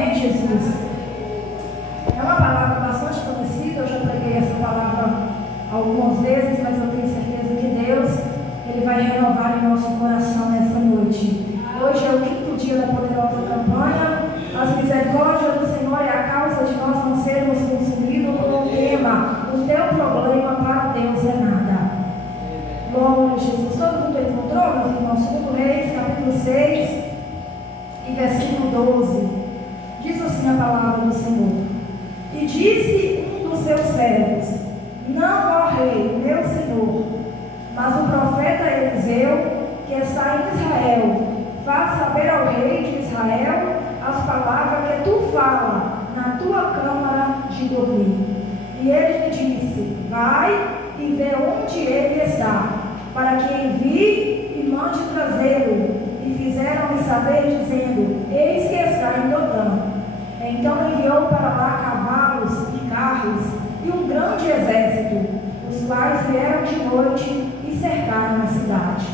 Amém, Jesus? É uma palavra bastante conhecida, eu já preguei essa palavra algumas vezes, mas eu tenho certeza que Deus, Ele vai renovar em nosso coração nessa noite. Hoje é o 5º dia da poderosa campanha. As misericórdias do Senhor é a causa de nós não sermos consumidos com o tema: o teu problema para Deus é nada. Glória a Jesus. Todo mundo encontrou, meus irmãos? 2 Reis, capítulo 6 e versículo 12. Diz assim a palavra do Senhor: e disse um dos seus servos: não, ó rei, meu senhor, mas o profeta Eliseu, que está em Israel, faz saber ao rei de Israel as palavras que tu fala na tua câmara de dormir. E ele lhe disse: vai e vê onde ele está, para que envie e mande trazê-lo. E fizeram-me saber, dizendo: eis que está em Dotã. Então enviou para lá cavalos e carros e um grande exército, os quais vieram de noite e cercaram a cidade.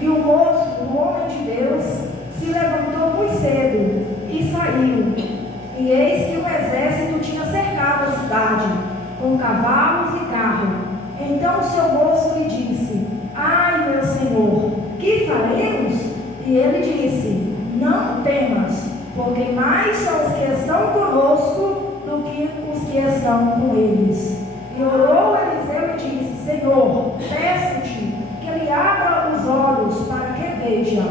E o moço, o homem de Deus, se levantou muito cedo e saiu. E eis que o exército tinha cercado a cidade, com cavalos e carros. Então o seu moço lhe disse: ai, meu senhor, que faremos? E ele disse: não temas, porque mais são os que estão conosco do que os que estão com eles. E orou Eliseu e disse: Senhor, peço-te que lhe abra os olhos para que veja.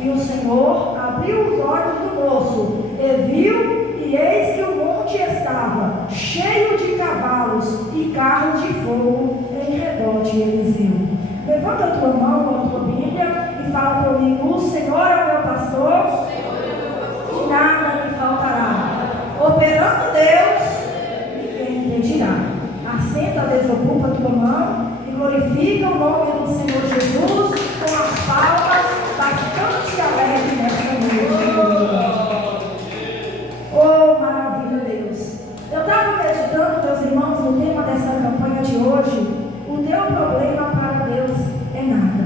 E o Senhor abriu os olhos do moço, e viu, e eis que o monte estava cheio de cavalos e carros de fogo em redor de Eliseu. Levanta a tua mão, a tua Bíblia, e fala comigo: o Senhor é o meu pastor, e nada me faltará. Operando Deus, ninguém impedirá. Assenta, desocupa a tua mão e glorifica o nome do Senhor Jesus com as palmas bastante alegres nesta noite. Oh, maravilha, Deus. Eu estava meditando, meus irmãos, no tema dessa campanha de hoje: o teu problema para Deus é nada.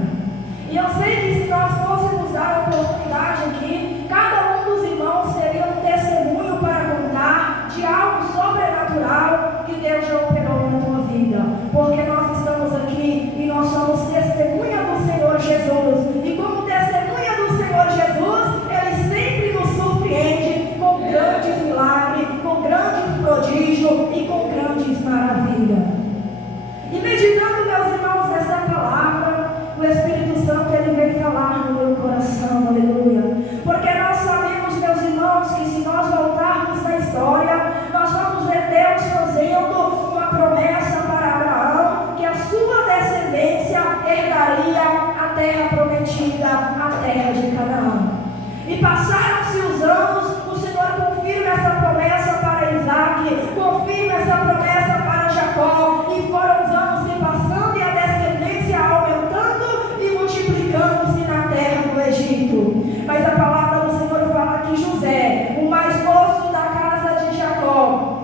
E eu sei que se nós fôssemos dar a oportunidade aqui, cada um dos irmãos teria um testemunho para contar de algo sobrenatural que Deus já operou na tua vida. Porque nós estamos aqui e nós somos testemunha do Senhor Jesus. E como testemunha do Senhor Jesus, Ele sempre nos surpreende com grandes milagres, com grandes prodígios e com grandes maravilhas. E meditando, meus irmãos, nessa palavra, o Espírito Santo, Ele veio falar no meu coração, aleluia. Porque nós sabemos, meus irmãos, que se nós voltarmos na história, nós vamos ver Deus fazendo uma promessa para Abraão, que a sua descendência herdaria a terra prometida, a terra de Canaã. E passaram-se os anos, o Senhor confirma essa promessa para Isaac, confirma essa promessa para Jacó, e foram os anos se passando e a descendência aumentando e multiplicando-se na terra do Egito. Mas a palavra do Senhor fala que José, o mais moço da casa de Jacó,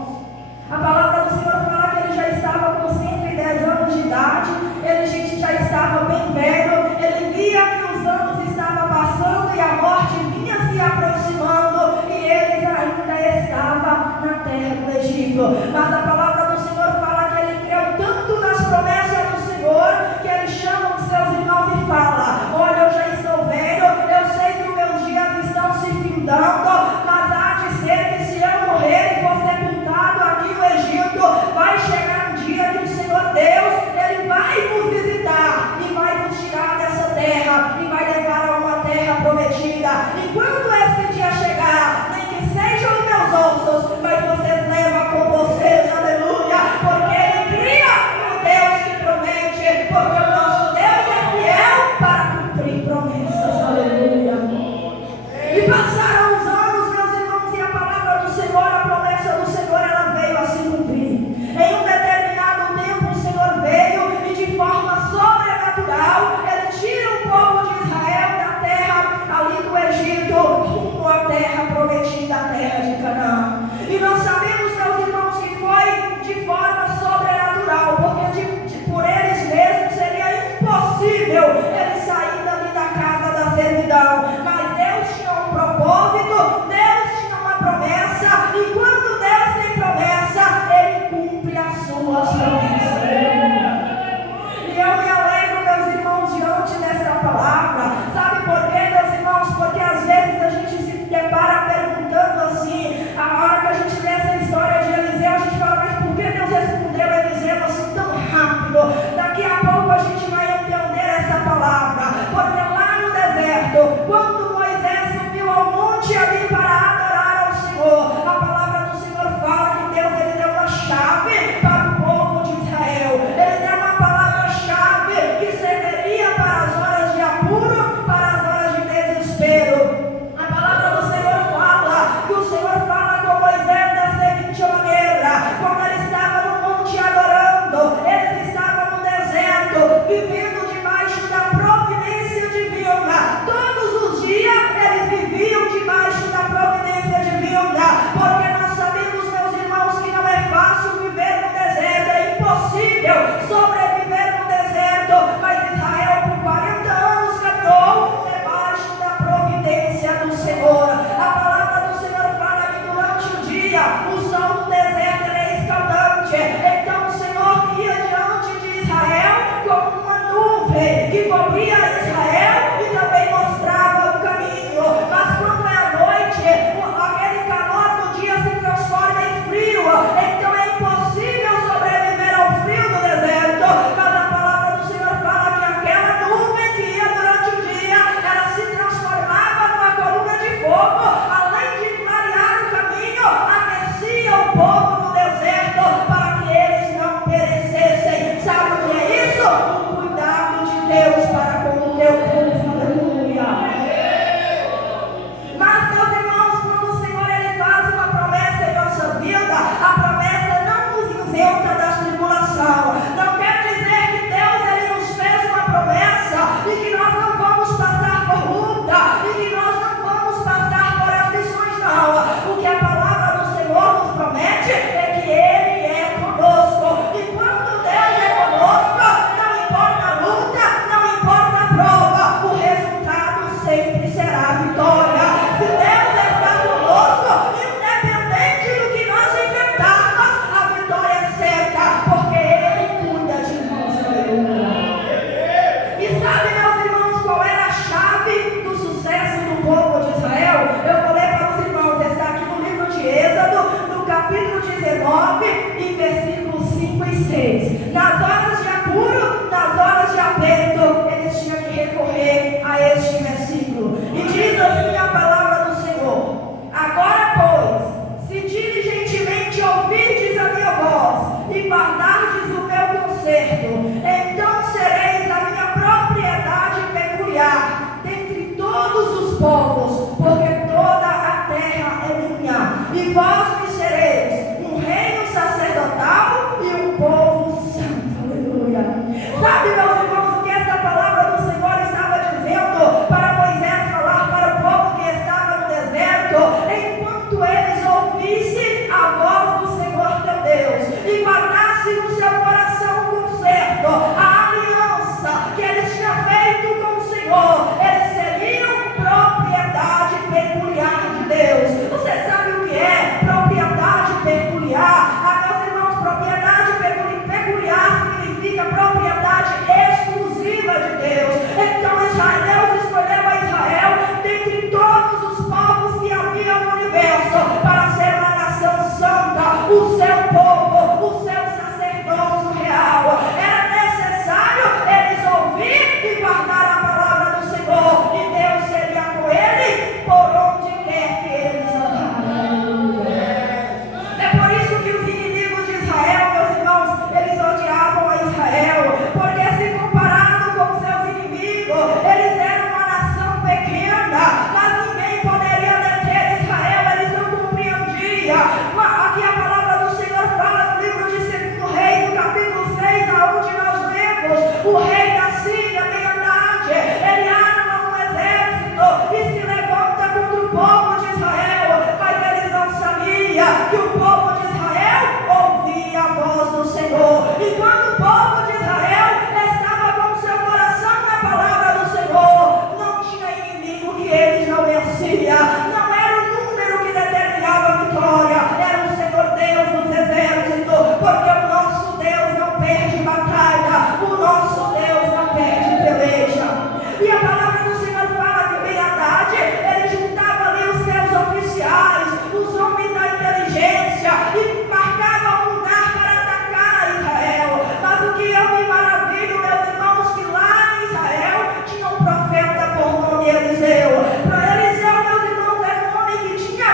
a palavra do Senhor fala que ele já estava com 110 anos de idade, ele já estava bem velho, ele via que os anos estavam passando e a morte vinha se aproximando, e eles ainda estavam na terra do Egito. Mas a palavra do Senhor fala que ele creu tanto nas promessas do Senhor, que ele chama os seus irmãos e fala: olha, eu já estou velho, eu sei que os meus dias estão se findando, mas há de ser que se eu morrer e for sepultado aqui no Egito, vai chegar um dia que o Senhor Deus, Ele vai nos visitar e vai nos tirar dessa terra e vai levar a uma terra prometida. E quando esse dia chegar, nem que sejam os meus ossos, mas vocês levam com vocês, aleluia. capítulo 19, e versículos 5 e 6. Nas horas de apuro, nas horas de aperto, eles tinham que recorrer a este versículo. E diz assim a palavra do Senhor: agora, pois, se diligentemente ouvirdes a minha voz e guardardes o meu conserto, então sereis a minha propriedade peculiar dentre todos os povos, porque toda a terra é minha, e vós me sereis um reino sacerdotal e um povo santo. Aleluia. Sabe, meus irmãos, o que essa palavra do Senhor estava dizendo para Moisés falar para o povo que estava no deserto? Enquanto eles ouvissem a voz do Senhor teu Deus e guardassem no seu coração o conserto, a aliança que eles tinham feito com o Senhor, eles seriam propriedade peculiar de Deus. Você sabe o que é propriedade peculiar? Meus irmãos, propriedade peculiar significa propriedade exclusiva de Deus. Então Deus escolheu a Israel dentre todos os povos que havia no universo para ser uma nação santa, o seu povo, o seu sacerdócio real. Era necessário eles ouvir e guardar a palavra do Senhor, e Deus seria com ele por onde quer que eles andaram. É por isso que os inimigos de Israel, meus irmãos, eles odiavam a Israel, porque se comparado com seus inimigos, eles eram uma nação pequena, mas ninguém poderia deter Israel, eles não compreendiam. Aqui a palavra do Senhor fala no livro de 2 Reis, no capítulo 6, aonde nós lemos: o rei da Síria, Ben-Hadad, ele arma um exército e se levanta contra o povo de Israel, mas eles não sabiam que o povo de Israel ouvia a voz do Senhor. E quando o povo de Israel estava com o seu coração na palavra do Senhor, não tinha inimigo que eles não venciam. Não era o número que determinava a vitória, era o Senhor Deus dos exércitos, porque o nosso Deus não perde batalha, o nosso Deus não perde peleja. E a palavra do Senhor fala que Ben-Hadad, ele juntava ali os seus oficiais, os homens da inteligência, e marcava um lugar para atacar Israel. Mas o que eu me maravilho, meus irmãos, que lá em Israel tinha um profeta por nome Eliseu. Para Eliseu, meus irmãos, era um homem que tinha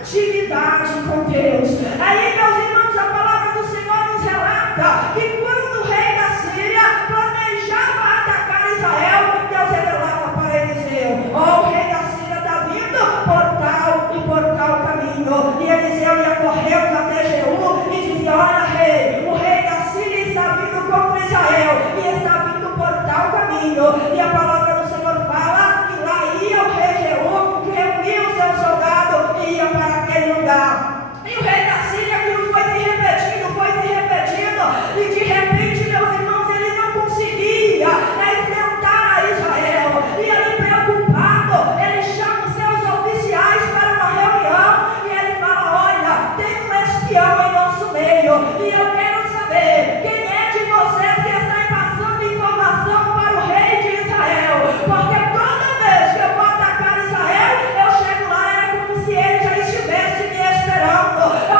intimidade com Deus. Aí, meus irmãos, a palavra do Senhor nos relata que quando o rei da Síria planejava atacar Israel, Deus revelava para Eliseu: o rei da Síria está vindo por tal e por tal caminho. E Eliseu ia correndo até Jeú e dizia: olha, rei, o rei da Síria está vindo contra Israel e está vindo por tal caminho. E a palavra do Senhor fala que lá ia o rei Jeú, que reunia os seus soldados e ia para aquele lugar. E o rei da Síria, aquilo foi se repetindo, e de repente, meus irmãos, ele não conseguia enfrentar a Israel. E ele, preocupado, ele chama os seus oficiais para uma reunião e ele fala: olha, tem um espião em nosso meio, e eu quero saber quem é de vocês que está passando informação para o rei de Israel, porque toda vez que eu vou atacar Israel, eu chego lá, é como se ele já estivesse me esperando.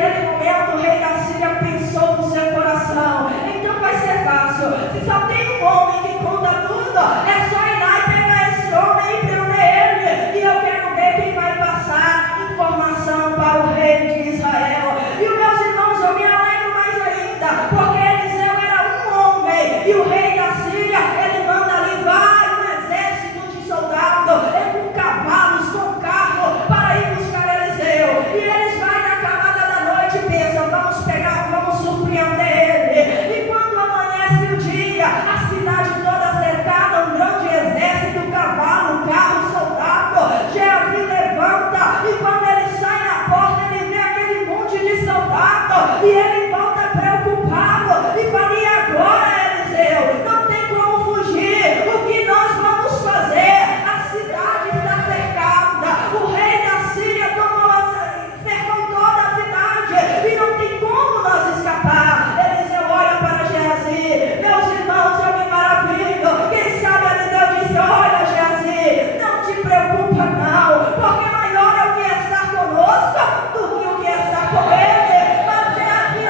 naquele momento o rei da Síria pensou no seu coração: então vai ser fácil, se só tem um homem que conta tudo, é só ir lá e pegar esse homem e prender ele, e eu quero ver quem vai passar informação para o rei de Israel. E os meus irmãos, eu me alegro mais ainda, porque Eliseu era um homem, e o rei da Síria, ele manda ali vários exércitos de soldados, com cavalos, com carro, para ir buscar Eliseu. E eles vão na calada da noite e pensam: vamos pegar, vamos surpreender ele. E quando amanhece o dia, a cidade toda cercada, um grande exército, cavalo, carro, soldado. Geazi levanta, e quando ele sai na porta, ele vê aquele monte de soldado, e ele volta preocupado e fala: e agora, Eliseu? Não tem como fugir, o que nós vamos fazer? A cidade está cercada, o rei da Síria cercou toda a cidade, e não tem como nós escapar. Eliseu olha para Geazi. Meus irmãos, eu me maravilho. Quem sabe Eliseu disse: olha, Geazi, não te preocupa não, porque maior é o que está conosco do que o que está com ele. Mas Geazi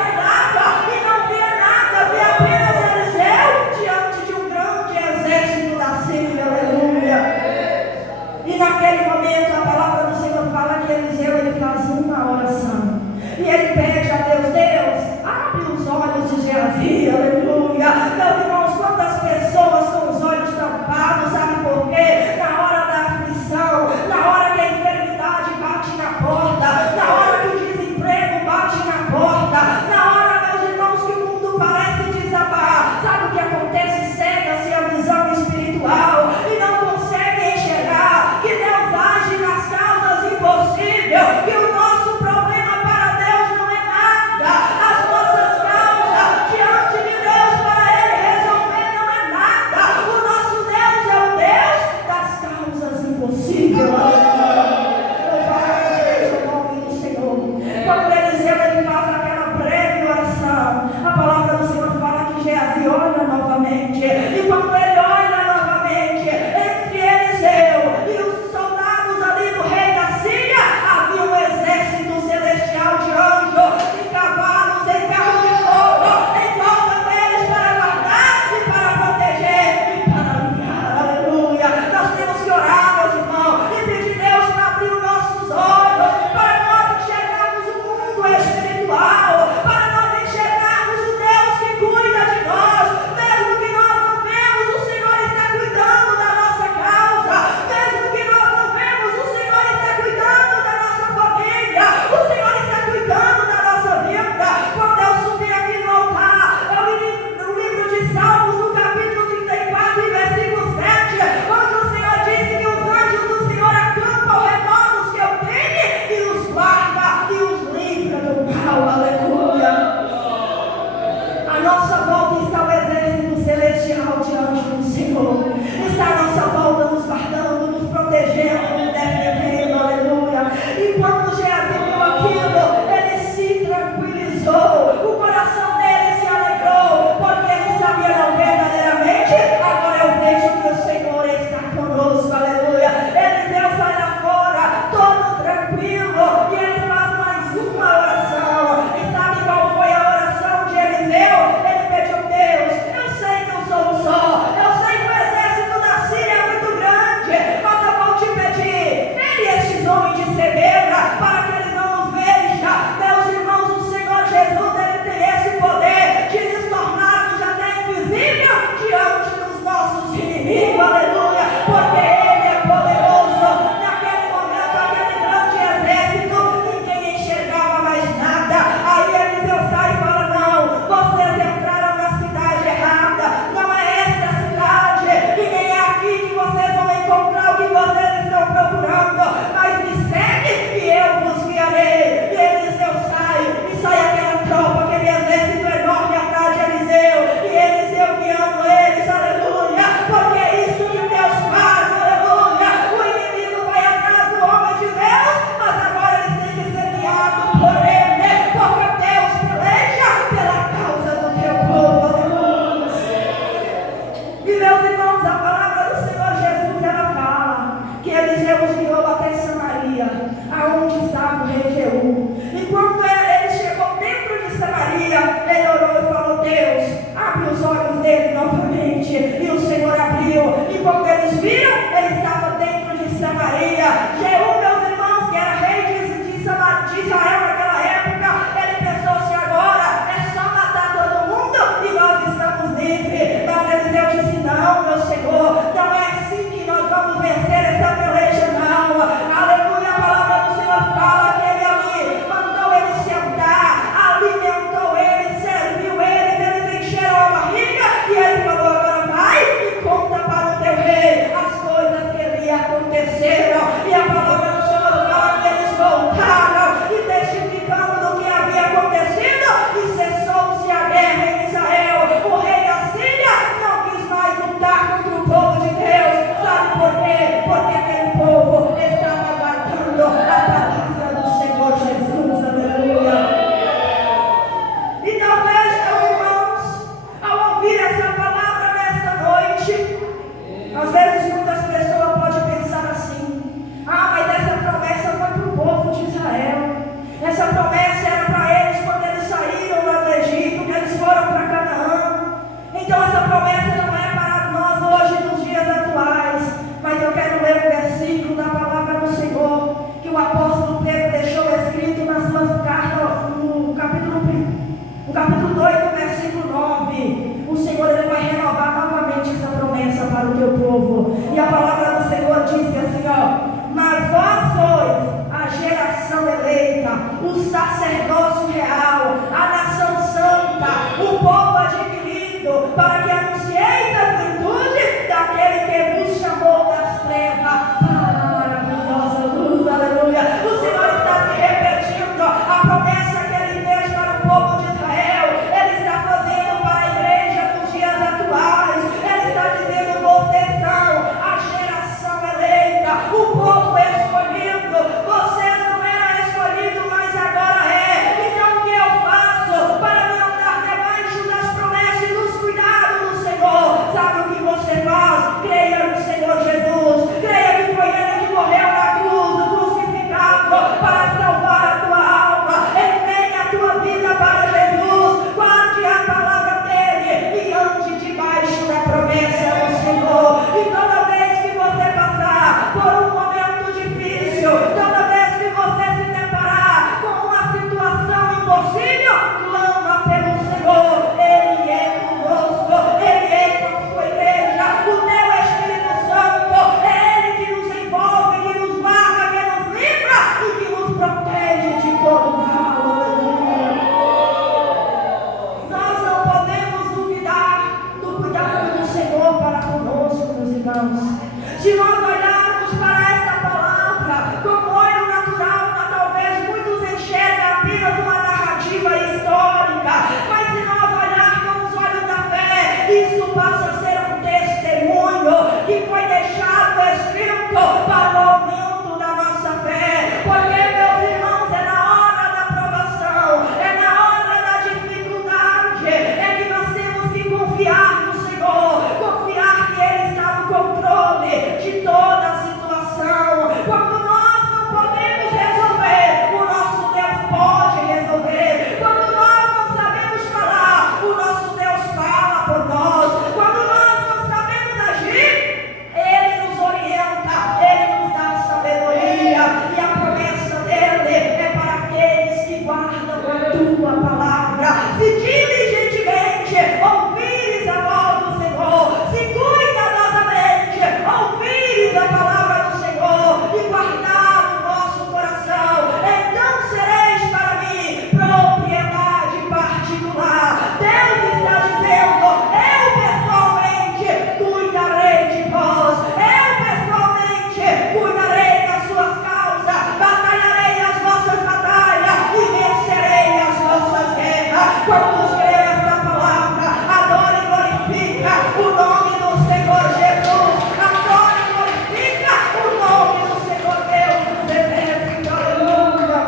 tua palavra. Se diligentemente ouvires a voz do Senhor, se cuidadosamente ouvires a palavra do Senhor e guardar no vosso coração, então sereis para mim propriedade particular. Deus está dizendo: eu pessoalmente cuidarei de vós, eu pessoalmente cuidarei das suas causas, batalharei as vossas batalhas e vencerei as vossas guerras. Quando crê esta palavra, adore e glorifica o nome do Senhor Jesus, adore e glorifica o nome do Senhor Deus dos exércitos. Aleluia.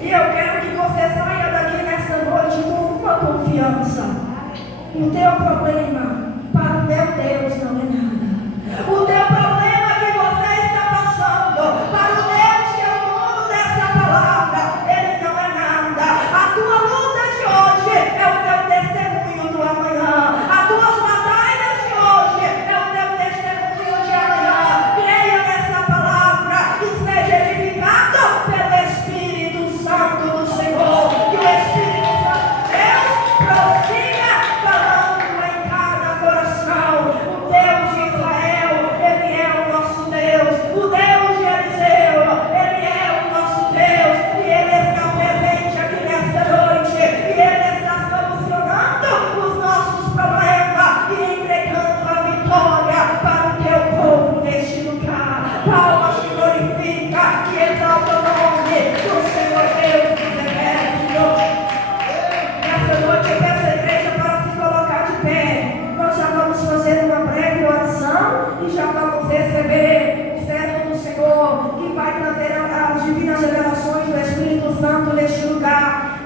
E eu quero que você saia daqui nessa noite com uma confiança. O teu problema